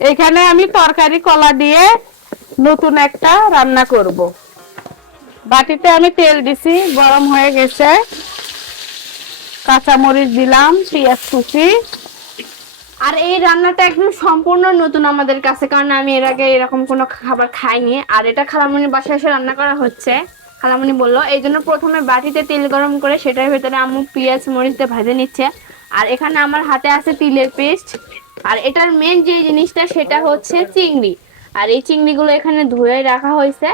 এখানে আমি তরকারি কলা দিয়ে নতুন একটা রান্না করব। বাটিতে আমি তেল দিছি, গরম হয়ে গেছে। কাঁচামরিচ দিলাম, পেঁয়াজ কুচি। আর এই রান্নাটা একদম সম্পূর্ণ নতুন আমাদের কাছে, কারণ আমি এর আগে এরকম কোনো খাবার খাইনি। আর এটা খালামণির বাসায় এসে রান্না করা হচ্ছে। খালামণি বললো এই জন্য প্রথমে বাটিতে তেল গরম করে সেটার ভেতরে আম্মু পেঁয়াজ মরিচ দিয়ে ভেজে নিচ্ছে। আর এখানে আমার হাতে আছে তিলের পেস্ট। আর এটার মেন যে জিনিসটা সেটা হচ্ছে চিংড়ি। আর এই চিংড়িগুলো এখানে ধুয়ে রাখা হয়েছে।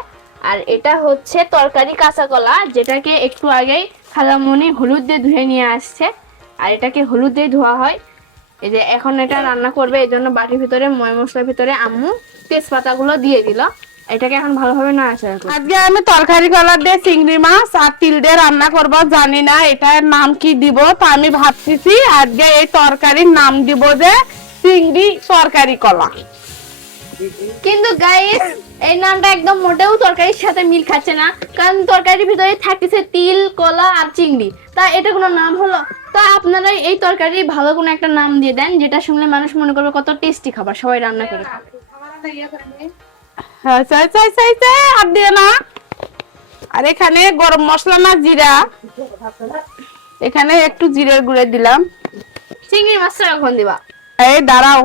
আর এটা হচ্ছে তরকারি কাঁচা কলা, যেটাকে একটু আগেই খালামণি হলুদ দিয়ে ধুয়ে নিয়ে আসছে। আর এটাকে হলুদ দিয়ে ধোয়া হয়। এই যে এখন এটা রান্না করবে, এই জন্য বাটির ভিতরে ময় মশলার ভিতরে আম্মু তেজপাতা গুলো দিয়ে দিল। এটাকে এখন ভালোভাবে নাড়াচাড়া করবে। আজকে আমি তরকারি কলা দিয়ে চিংড়ি মাছ আর তিল দিয়ে রান্না করব। জানি না এটার নাম কি দিব, তা আমি ভাবতেছি আজকে এই তরকারির নাম দিব যে চিংড়ি তরকারি কলা। কিন্তু গাইস, এই নামটা একদম মোটেও তরকারির সাথে মিল খাচ্ছে না, কারণ তরকারির ভিতরে থাকতেছে তিল, কলা আর চিংড়ি। তা এটা কোনো নাম হলো? তা আপনারা এই তরকারি ভালো কোনো একটা নাম দিয়ে দেন, যেটা শুনলে মানুষ মনে করবে কত টেস্টি খাবার, সবাই রান্না করে খাবে। হ্যাঁ, আর দিয়ে না। আর এখানে গরম মশলা না জিরা, এখানে একটু জিরের গুঁড়ে দিলাম। চিংড়ি মাছটা এখন দিবা? এই দাঁড়াও,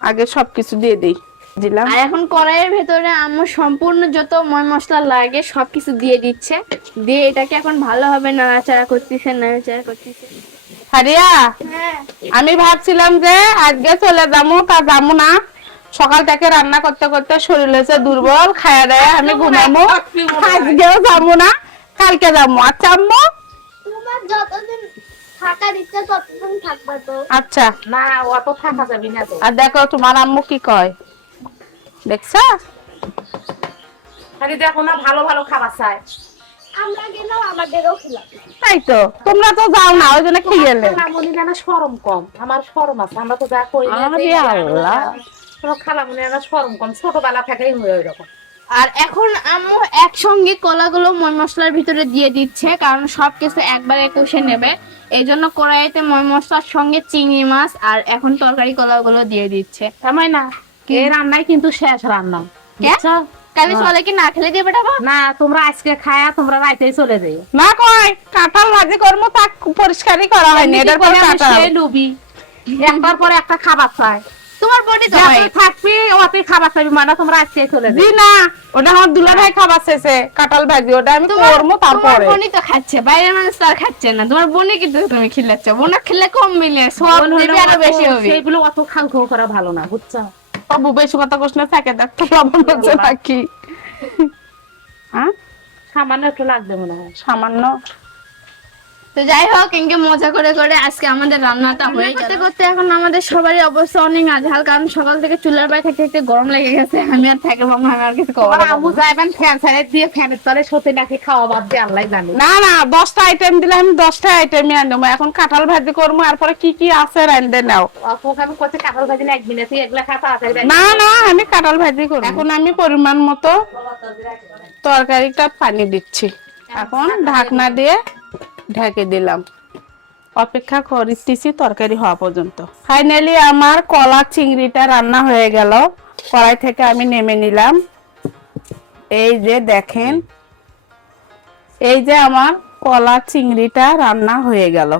আগে সবকিছু দিয়ে দিই। দিলাম। আর এখন কড়াইয়ের ভেতরে আম্মু সম্পূর্ণ যত ময় মশলা লাগে সবকিছু দিয়ে দিচ্ছে। দিয়ে এটাকে এখন ভালোভাবে নাড়াচাড়া করতেছে। হারিয়া, হ্যাঁ, আমি ভাবছিলাম যে আজকে চলে যাবো, তা যাবো না। সকাল থেকে রান্না করতে করতে শরীর হয়েছে দুর্বল, খায়া দেয় আমি ঘুমাবো। আজকেও যাবো না, কালকে যাবো। আচ্ছা আম্মু, তোমার যতদিন থাকার ইচ্ছা ততদিন থাকবা তো। আচ্ছা। না অত থাকা যাবি না তো। আর দেখো তোমার আম্মু কি কয়, দেখছা? খালি দেখো না, ভালো ভালো খাবার চাই। আমরা গেলাম, আমাদেরও খেলাম। তাই তো, তোমরা তো যাও না, ওই জন্য কি গেলে। খালামণি না শরম কম, আমার শরম আছে। আমরা তো যা করি না, আরে আল্লাহ। তোমার খালামণি না শরম কম, ছোটবেলা থেকেই হয়ে ওইরকম। আর এখন আম্মু একসঙ্গে কলাগুলো ময় মশলার ভিতরে দিয়ে দিচ্ছে, কারণ সবকিছু একবারে কষে নেবে। এই জন্য কড়াইতে ময় মশলার সঙ্গে চিংড়ি মাছ আর এখন তরকারি কলাগুলো দিয়ে দিচ্ছে। তাই না? এই রান্নাই কিন্তু শেষ রান্না, বুঝছো? কালি সকালে কি না খেলে দিয়ে বেটাবো? না, তোমরা আজকে খায়া তোমরা রাইতেই চলে যাই। না কয় কাঁঠাল ভাজি করবো, তা পরিষ্কারই করা হয়নি। এটার পর কাঁঠাল লুবি একটার পরে একটা খাবার চাই। তোমার বডি তো যতই থাকবি অতই খাবার চাইবি, মানে তোমরা আজকে চলে যাই। জি না, ওটা আমার দুলাভাই খাবার শেষে কাঁঠাল ভাজি, ওটা আমি করবো তারপরে। বোনই তো খাচ্ছে, বাইরের মানুষ তো আর খাচ্ছে না। তোমার বোনে কিন্তু তুমি খিলাচ্ছ, বোনা খেলে কম মিলে সব দিবি আরো বেশি হবে। সেগুলো অত খাও খাও করা ভালো না, বুঝছো? বাবু বেশি কথা কোশ না, থাকে দেখতো লবণ হচ্ছে নাকি। হ্যাঁ, সামান্য একটু লাগবে মনে হয়। সামান্য। তো যাই হোক, ইনকে মজা করে করে আজকে আমাদের রান্নাটা হয়ে করতে করতে এখন আমাদের সবারই অবস্থা অনেক আজহাল, কারণ সকাল থেকে চুলার বাইরে থাকতে থাকতে গরম লেগে গেছে। আমি আর থাকবো না, আমি আর কিছু তোমার খাবো আম্মু যাইবেন ফ্যান সাইড দিয়ে ফ্যানের তলে সত্যি নাকি খাওয়া বাদ দিয়ে আল্লাহ জানে। না না, 10টা আইটেম দিলে আমি 10টা আইটেমই আনবো। এখন কাঁঠাল ভাজি করবো, এরপরে কি কি আছে রান্ধে নাও। অপোক আমি করতে কাঁঠাল ভাজি না, এক মিনিটে এগুলা খা তাড়াতাড়ি। না না, আমি কাঁঠাল ভাজি করবো। এখন আমি পরিমাণ মতো তরকারিটা পানি দিচ্ছি। এখন ঢাকনা দিয়ে ঢেকে দিলাম, অপেক্ষা করতেছি তরকারি হওয়া পর্যন্ত। ফাইনালি আমার কলা চিংড়িটা রান্না হয়ে গেল। কড়াই থেকে আমি নেমে নিলাম। এই যে দেখেন, এই যে আমার কলা চিংড়িটা রান্না হয়ে গেল।